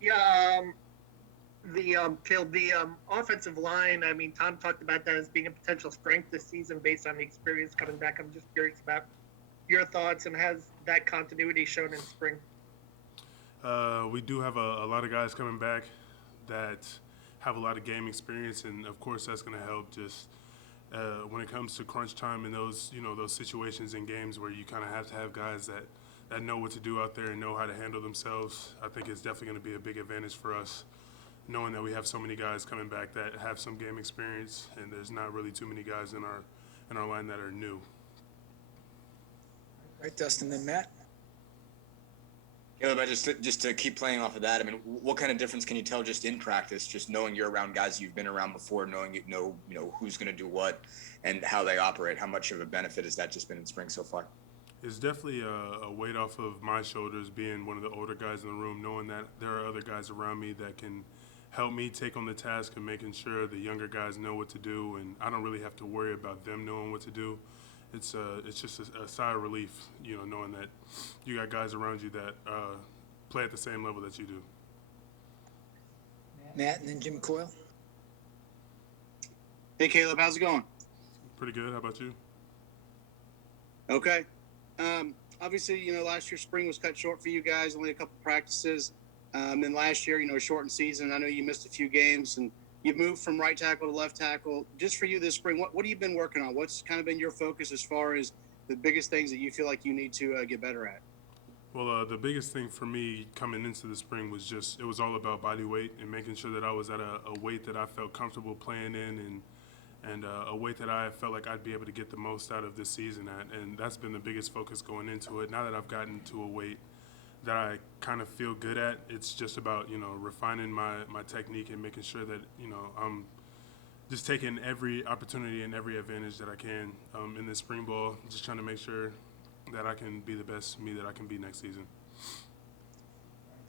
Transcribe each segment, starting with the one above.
Yeah, Caleb, the offensive line. I mean, Tom talked about that as being a potential strength this season based on the experience coming back. I'm just curious about your thoughts and has that continuity shown in spring? We do have a lot of guys coming back that have a lot of game experience, and of course that's going to help just when it comes to crunch time and those those situations in games where you kind of have to have guys that know what to do out there and know how to handle themselves. I think it's definitely going to be a big advantage for us, knowing that we have so many guys coming back that have some game experience, and there's not really too many guys in our line that are new. All right, Dustin, then Matt. Caleb, just to keep playing off of that, I mean, what kind of difference can you tell just in practice, just knowing you're around guys you've been around before, knowing you know who's going to do what and how they operate? How much of a benefit has that just been in spring so far? It's definitely a weight off of my shoulders being one of the older guys in the room, knowing that there are other guys around me that can help me take on the task of making sure the younger guys know what to do, and I don't really have to worry about them knowing what to do. It's just a sigh of relief, knowing that you got guys around you that play at the same level that you do. Matt, and then Jim Coyle. Hey, Caleb, how's it going? Pretty good. How about you? Okay. Obviously, last year spring was cut short for you guys, only a couple practices. Then last year, a shortened season. I know you missed a few games, and you've moved from right tackle to left tackle. Just for you this spring, what have you been working on? What's kind of been your focus as far as the biggest things that you feel like you need to get better at? Well, the biggest thing for me coming into the spring was it was all about body weight and making sure that I was at a weight that I felt comfortable playing in, and a weight that I felt like I'd be able to get the most out of this season at. And that's been the biggest focus going into it. Now that I've gotten to a weight that I kind of feel good at, it's just about, refining my technique and making sure that, I'm just taking every opportunity and every advantage that I can in this spring ball, just trying to make sure that I can be the best me that I can be next season.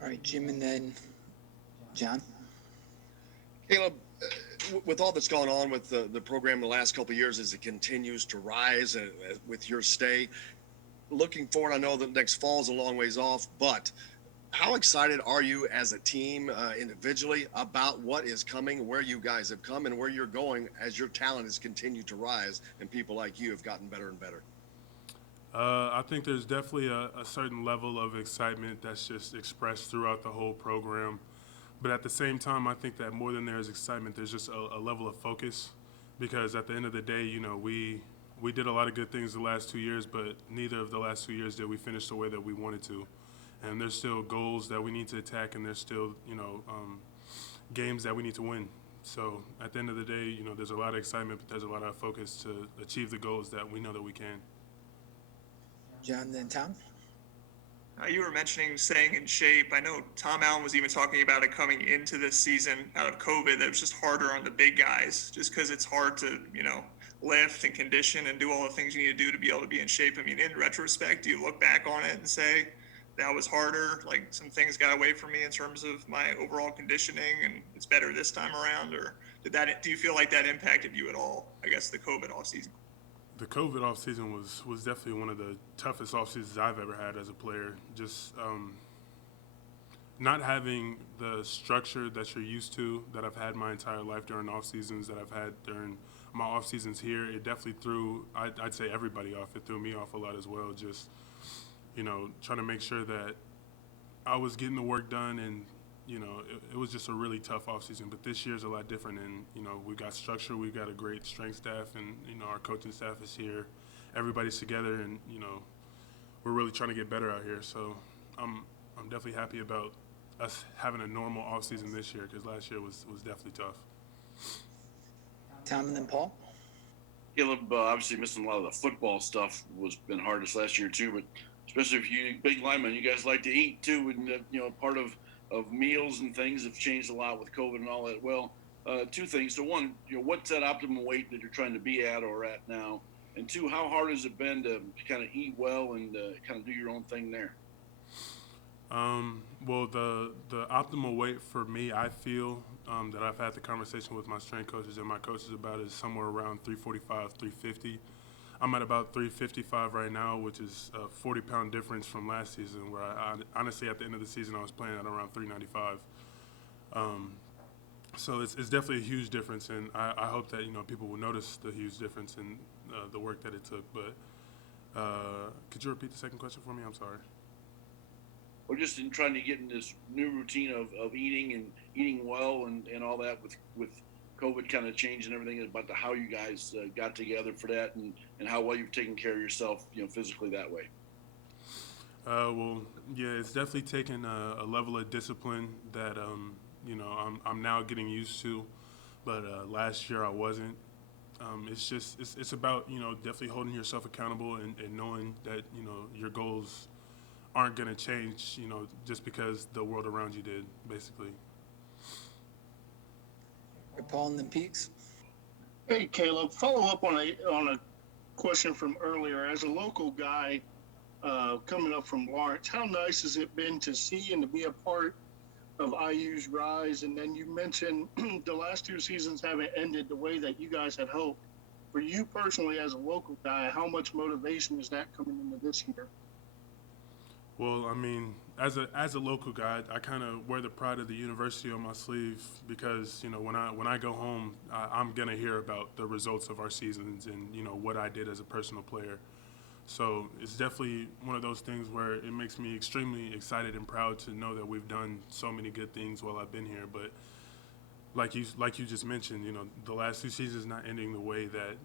All right, Jim, and then John. Caleb, with all that's gone on with the program the last couple of years as it continues to rise with your stay, looking forward, I know that next fall is a long ways off, but how excited are you as a team individually about what is coming, where you guys have come, and where you're going as your talent has continued to rise and people like you have gotten better and better? I think there's definitely a certain level of excitement that's just expressed throughout the whole program. But at the same time, I think that more than there's excitement, there's just a level of focus. Because at the end of the day, we did a lot of good things the last 2 years, but neither of the last 2 years did we finish the way that we wanted to. And there's still goals that we need to attack, and there's still, games that we need to win. So at the end of the day, there's a lot of excitement, but there's a lot of focus to achieve the goals that we know that we can. John, then Tom. You were mentioning staying in shape. I know Tom Allen was even talking about it coming into this season out of COVID, that it was just harder on the big guys just because it's hard to, lift and condition and do all the things you need to do to be able to be in shape. I mean, in retrospect, do you look back on it and say that was harder? Like some things got away from me in terms of my overall conditioning and it's better this time around? Or do you feel like that impacted you at all, I guess, the COVID off season? The COVID offseason was definitely one of the toughest off seasons I've ever had as a player. Just not having the structure that you're used to that I've had my entire life during off seasons, that I've had during my off seasons here, it definitely threw, I'd say, everybody off. It threw me off a lot as well. Just trying to make sure that I was getting the work done, and it was just a really tough offseason. But this year's a lot different, and we've got structure, we've got a great strength staff, and our coaching staff is here. Everybody's together, and we're really trying to get better out here. So I'm definitely happy about us having a normal offseason this year, because last year was definitely tough. Tom, and then Paul. Caleb, obviously missing a lot of the football stuff was been hardest last year too, but especially if you big linemen, you guys like to eat too, and part of meals and things have changed a lot with COVID and all that. Well, two things. So one, what's that optimal weight that you're trying to be at or at now? And two, how hard has it been to kind of eat well and kind of do your own thing there? Well, the optimal weight for me, I feel that I've had the conversation with my strength coaches and my coaches about is somewhere around 345, 350. I'm at about 355 right now, which is a 40-pound difference from last season, where I honestly, at the end of the season, I was playing at around 395. So it's definitely a huge difference, and I hope that, people will notice the huge difference in the work that it took. But could you repeat the second question for me? I'm sorry. Or just in trying to get in this new routine of eating and eating well and all that with COVID kind of changing everything about how you guys got together for that and how well you've taken care of yourself, physically that way. Well, yeah, it's definitely taken a level of discipline that, I'm now getting used to, but last year I wasn't. It's about, definitely holding yourself accountable and knowing that, your goals aren't going to change, just because the world around you did, basically. Paul and then Peaks. Hey, Caleb, follow up on a question from earlier. As a local guy coming up from Lawrence, how nice has it been to see and to be a part of IU's rise? And then you mentioned the last two seasons haven't ended the way that you guys had hoped. For you personally, as a local guy, how much motivation is that coming into this year? Well, I mean, as a local guy, I kind of wear the pride of the university on my sleeve because, when I go home, I'm gonna hear about the results of our seasons and what I did as a personal player. So it's definitely one of those things where it makes me extremely excited and proud to know that we've done so many good things while I've been here. But like you just mentioned, the last two seasons not ending the way that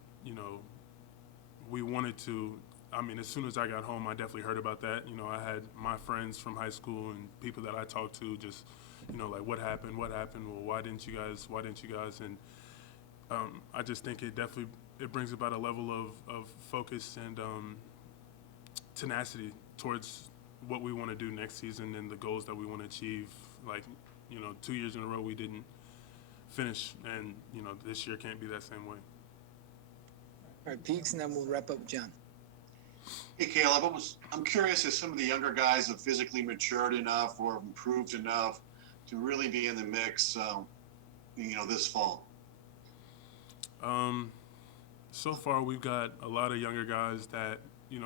we wanted to. I mean, as soon as I got home, I definitely heard about that. I had my friends from high school and people that I talked to just, like, what happened? Well, why didn't you guys? And I just think it brings about a level of focus and tenacity towards what we want to do next season and the goals that we want to achieve. Like, 2 years in a row we didn't finish, and, this year can't be that same way. All right, Peaks, and then we'll wrap up with John. Hey, Caleb, I'm curious if some of the younger guys have physically matured enough or improved enough to really be in the mix, this fall. So far, we've got a lot of younger guys that,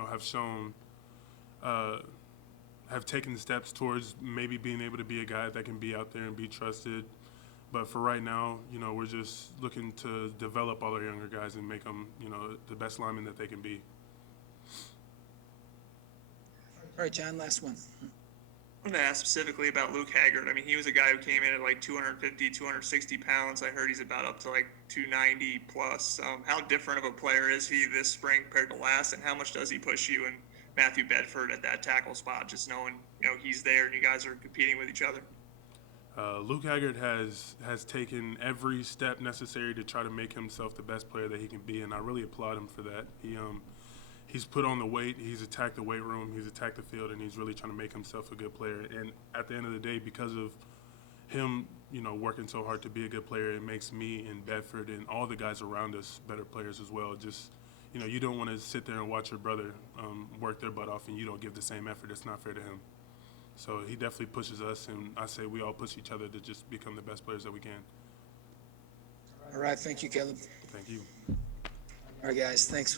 have shown, have taken steps towards maybe being able to be a guy that can be out there and be trusted. But for right now, we're just looking to develop all our younger guys and make them, the best linemen that they can be. All right, John, last one. I wanted to ask specifically about Luke Haggard. I mean, he was a guy who came in at like 250, 260 pounds. I heard he's about up to like 290 plus. How different of a player is he this spring compared to last, and how much does he push you and Matthew Bedford at that tackle spot, just knowing, he's there and you guys are competing with each other? Luke Haggard has taken every step necessary to try to make himself the best player that he can be, and I really applaud him for that. He's put on the weight, he's attacked the weight room, he's attacked the field, and he's really trying to make himself a good player. And at the end of the day, because of him, working so hard to be a good player, it makes me and Bedford and all the guys around us better players as well. Just, you don't want to sit there and watch your brother work their butt off and you don't give the same effort. It's not fair to him. So he definitely pushes us, and I say we all push each other to just become the best players that we can. All right, thank you, Caleb. Thank you. All right, guys, thanks.